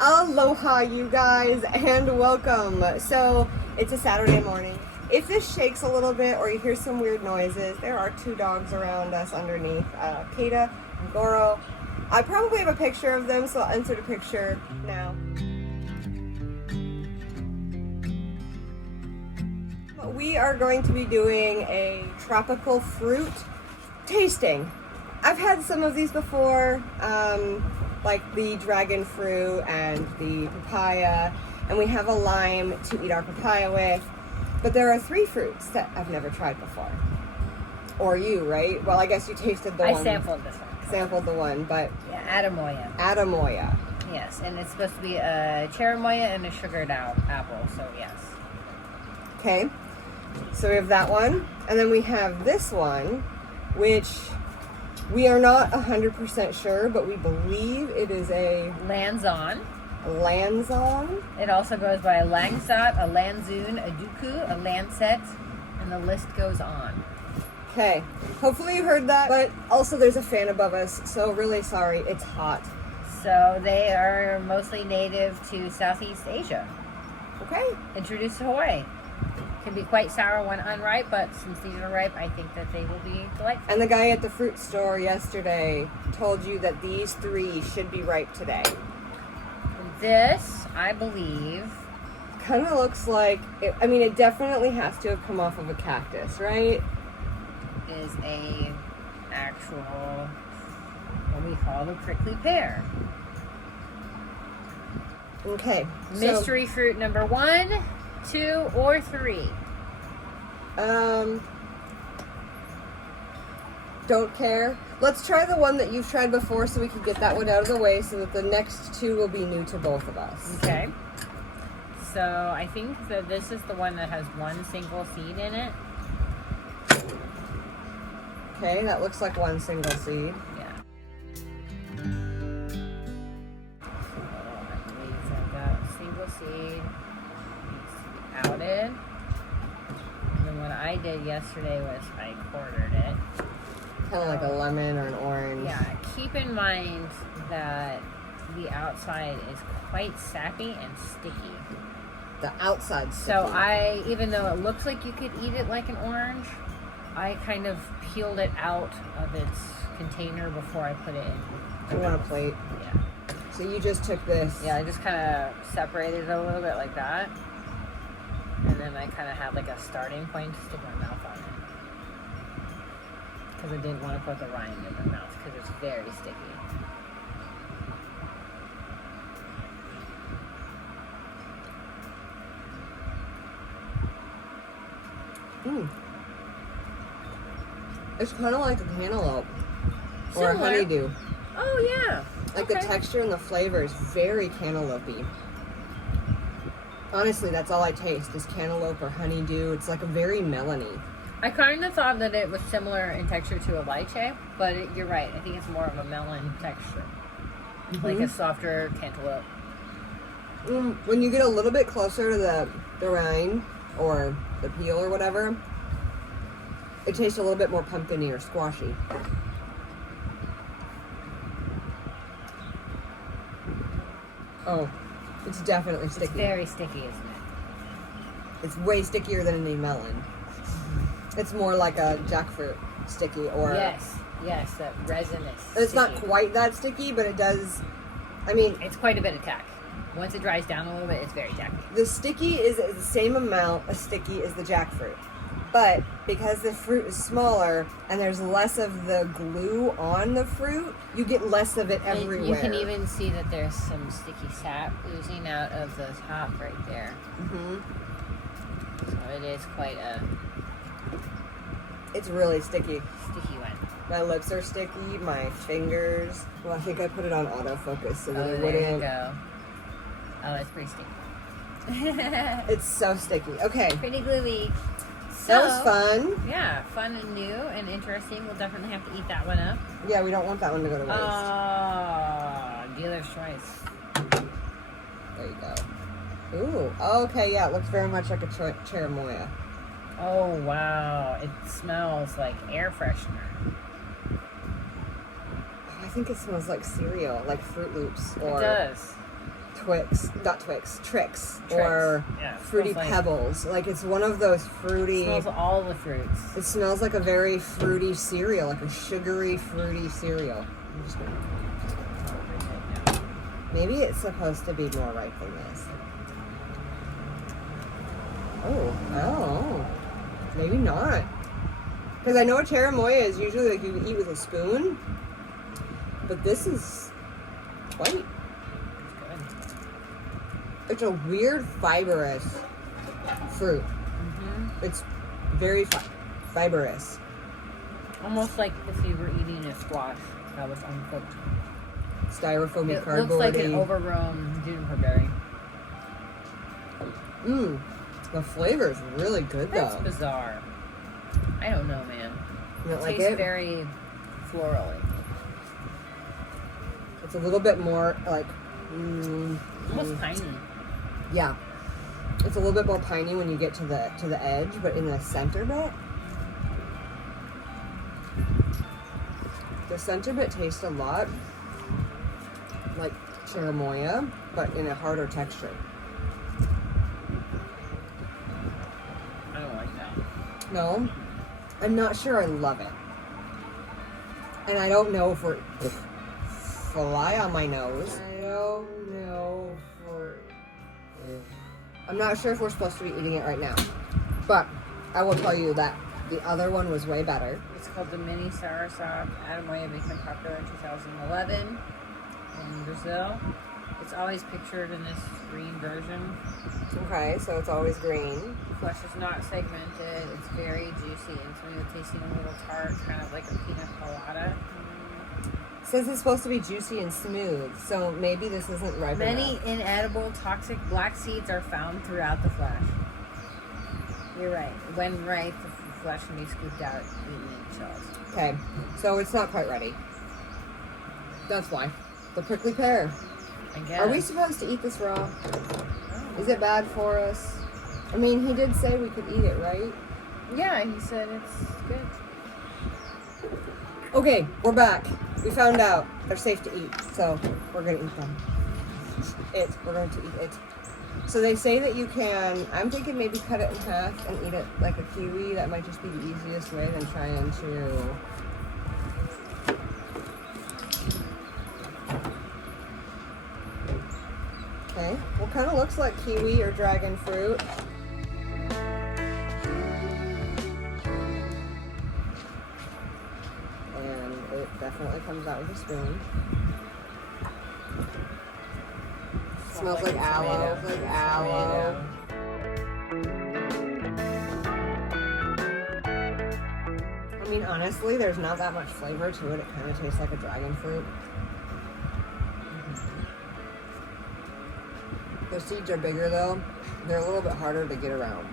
Aloha, you guys, and welcome. So, it's a Saturday morning. If this shakes a little bit or you hear some weird noises, there are two dogs around us underneath, Kata and Goro. I probably have a picture of them, so I'll insert a picture now. We are going to be doing a tropical fruit tasting. I've had some of these before, like the dragon fruit and the papaya, and we have a lime to eat our papaya with. But there are three fruits that I've never tried before. Or you, right? Well, I guess you tasted the one. I sampled this one. Sampled the one, but... Yeah, Adamoya. Adamoya. Yes, and it's supposed to be a cherimoya and a sugared apple, so yes. Okay. So we have that one. And then we have this one, which we are not 100% sure, but we believe it is a... Lanzon. Lanzon. It also goes by a Langsat, a Lanzoon, a Duku, a Lancet, and the list goes on. Okay. Hopefully you heard that, but also there's a fan above us, so really sorry, it's hot. So they are mostly native to Southeast Asia. Okay. Introduced to Hawaii. Can be quite sour when unripe, but since these are ripe, I think that they will be delightful. And the guy at the fruit store yesterday told you that these three should be ripe today. This, I believe... Kind of looks like... it definitely has to have come off of a cactus, right? Is a actual, what we call the prickly pear. Okay. Mystery fruit number 1, 2, or 3? Don't care. Let's try the one that you've tried before so we can get that one out of the way so that the next two will be new to both of us. Okay. So I think that this is the one that has one single seed in it. Okay, that looks like one single seed. Yeah. So I believe I've got a single seed. Needs to be outed. And then what I did yesterday was I quartered it. Kind of like a lemon or an orange. Yeah, keep in mind that the outside is quite sappy and sticky. The outside sticky. So even though it looks like you could eat it like an orange, I kind of peeled it out of its container before I put it in. You want a plate? Yeah. So you just took this. Yeah, I just kind of separated it a little bit like that. And then I kind of had like a starting point to stick my mouth on it. Because I didn't want to put the rind in my mouth because it's very sticky. Mm. It's kind of like a cantaloupe or a Similar. honeydew. Oh, yeah. Like the texture and the flavor is very cantaloupe-y. Honestly, that's all I taste is cantaloupe or honeydew. It's like a very melony. I kind of thought that it was similar in texture to a lychee, but you're right. I think it's more of a melon texture. Mm-hmm. Like a softer cantaloupe. When you get a little bit closer to the rind or the peel or whatever, it tastes a little bit more pumpkin-y or squashy. Oh, it's definitely sticky. It's very sticky, isn't it? It's way stickier than any melon. It's more like a jackfruit sticky or... Yes, that resinous. It's not quite that sticky, but it does... It's quite a bit of tack. Once it dries down a little bit, it's very tacky. The sticky is the same amount as sticky as the jackfruit. But because the fruit is smaller and there's less of the glue on the fruit, you get less of it everywhere. And you can even see that there's some sticky sap oozing out of the top right there. Mm-hmm. So it is quite a... It's really sticky. Sticky one. My lips are sticky, my fingers. Well, I think I put it on autofocus so that it wouldn't... There you go. Oh, it's pretty sticky. It's so sticky. Okay. Pretty gluey. That was fun. Yeah, fun and new and interesting. We'll definitely have to eat that one up. Yeah, we don't want that one to go to waste. Oh, dealer's choice. There you go. Ooh, okay, yeah, it looks very much like a cherimoya. Oh, wow. It smells like air freshener. I think it smells like cereal, like Fruit Loops. Or it does. Tricks, or Fruity Pebbles. Like it's one of those fruity. It smells all the fruits. It smells like a very fruity cereal, like a sugary, fruity cereal. I'm just gonna... Maybe it's supposed to be more ripe than this. Oh, maybe not. Because I know a cherimoya is usually like you eat with a spoon, but this is white. It's a weird fibrous fruit. Mm-hmm. It's very fibrous. Almost like if you were eating a squash that was uncooked. Styrofoamy cardboardy. It looks like an overgrown juniper berry. The flavor is really good though. That's bizarre. I don't know, man. You don't it like tastes it? very floral-y. It's a little bit more like Almost piney. Yeah, it's a little bit more piney when you get to the edge, but in the center bit, the center bit tastes a lot like cherimoya, but in a harder texture. I don't like that. No, I'm not sure I love it, and I don't know if we're fly on my nose. I don't know if we're... I'm not sure if we're supposed to be eating it right now, but I will tell you that the other one was way better. It's called the Mini Soursop. Ademoya became popular in 2011 in Brazil. It's always pictured in this green version. Okay, so it's always green. The flesh is not segmented. It's very juicy and smooth, tasting a little tart, kind of like a pina colada. It says it's supposed to be juicy and smooth, so maybe this isn't ripe Many enough. inedible toxic black seeds are found throughout the flesh. You're right. When ripe, the flesh can be scooped out, eaten in shells. Okay, so it's not quite ready. That's why. The prickly pear. I guess. Are we supposed to eat this raw? Is it bad for us? I mean, he did say we could eat it, right? Yeah, he said it's good. Okay, we're back. We found out they're safe to eat, so we're gonna eat them. We're going to eat it. So they say that you can, I'm thinking maybe cut it in half and eat it like a kiwi. That might just be the easiest way than trying to... Okay, well, kind of looks like kiwi or dragon fruit. And it definitely comes out with a spoon. Smells like aloe. Like aloe. I mean, honestly, there's not that much flavor to it. It kind of tastes like a dragon fruit. The seeds are bigger though. They're a little bit harder to get around.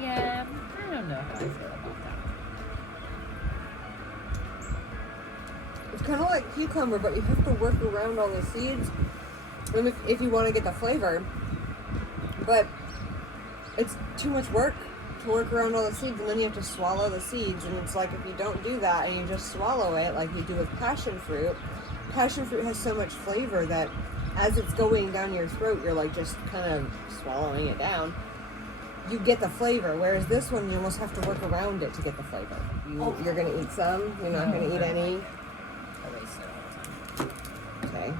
Yeah, I don't know how I feel about that. It's kind of like cucumber, but you have to work around all the seeds if you want to get the flavor. But it's too much work to work around all the seeds, and then you have to swallow the seeds. And it's like if you don't do that and you just swallow it like you do with passion fruit has so much flavor that as it's going down your throat, you're like just kind of swallowing it down. You get the flavor, whereas this one, you almost have to work around it to get the flavor. You're going to eat some? You're not going to eat any? I waste it all the time. Okay.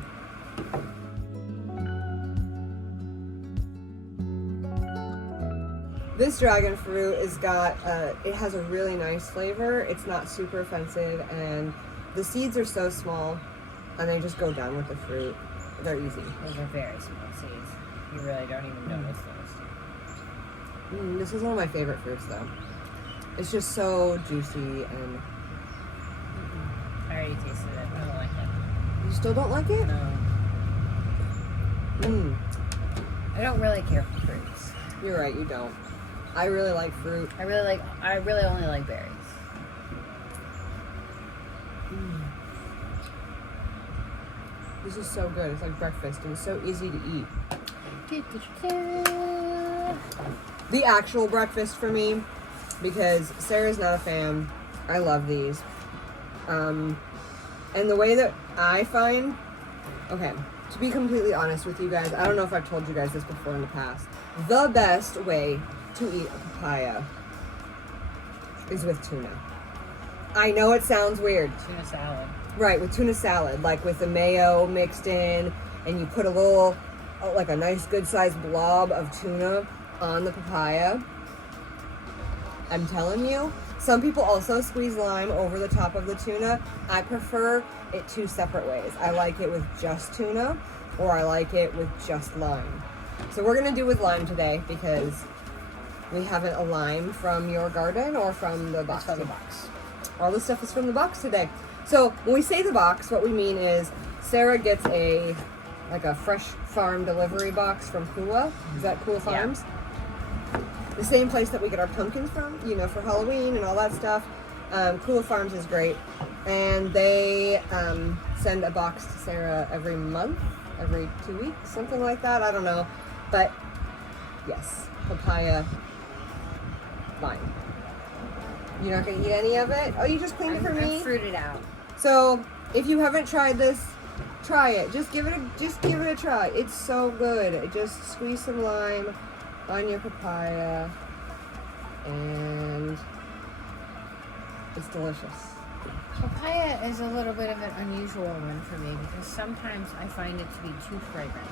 This dragon fruit it has a really nice flavor. It's not super offensive, and the seeds are so small, and they just go down with the fruit. They're easy. Those are very small seeds. You really don't even notice those. This is one of my favorite fruits, though. It's just so juicy, and... I already tasted it. I don't like it. You still don't like it? No. I don't really care for fruits. You're right, you don't. I really like fruit. I really only like berries. This is so good. It's like breakfast, and it's so easy to eat. The actual breakfast for me, because Sarah's not a fan. I love these. And the way that I find Okay, to be completely honest with you guys, I don't know if I've told you guys this before in the past. The best way to eat a papaya is with tuna. I know it sounds weird. Tuna salad. Right, with tuna salad, like with the mayo mixed in, and you put a little, like a nice good sized blob of tuna on the papaya. I'm telling you. Some people also squeeze lime over the top of the tuna. I prefer it two separate ways. I like it with just tuna, or I like it with just lime. So we're gonna do with lime today because we haven't a lime from your garden or from the box. From the box. All this stuff is from the box today. So when we say the box, what we mean is Sarah gets a fresh farm delivery box from Kua. Is that Kua Farms? Yeah. The same place that we get our pumpkins from, for Halloween and all that stuff. Kua Farms is great. And they send a box to Sarah every month, every 2 weeks, something like that. I don't know. But yes, papaya, fine. You're not going to eat any of it? Oh, you just cleaned it for me? I'm fruited out. So, if you haven't tried this, try it. Just give it a try. It's so good. Just squeeze some lime on your papaya, and it's delicious. Papaya is a little bit of an unusual one for me because sometimes I find it to be too fragrant.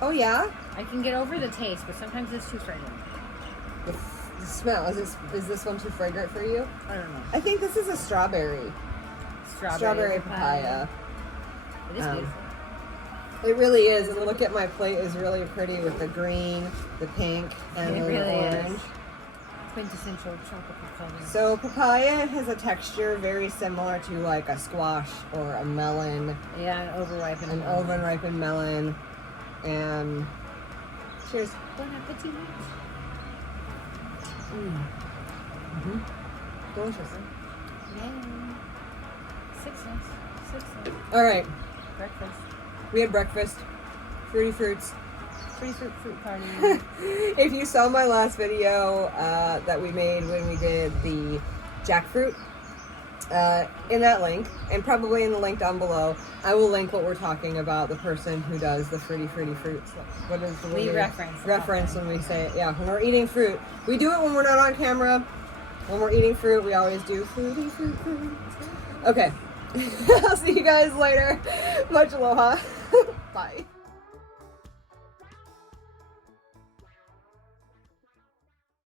Oh yeah? I can get over the taste, but sometimes it's too fragrant. The smell. Is this one too fragrant for you? I don't know. I think this is a strawberry papaya. It is beautiful. It really is. And look at my plate is really pretty with the green, the pink, and It the really orange. is. Quintessential tropical color. So papaya has a texture very similar to like a squash or a melon. Yeah, an overripened melon. And cheers. Bon appetit. Delicious. Yay. Success. All right. Breakfast. We had breakfast. Fruity fruits. Fruit party. If you saw my last video that we made when we did the jackfruit, in that link, and probably in the link down below, I will link what we're talking about, the person who does the fruity fruits. What is the word? We reference when we say it. Yeah, when we're eating fruit. We do it when we're not on camera. When we're eating fruit, we always do fruity fruit. Okay. I'll see you guys later. Much aloha. Bye.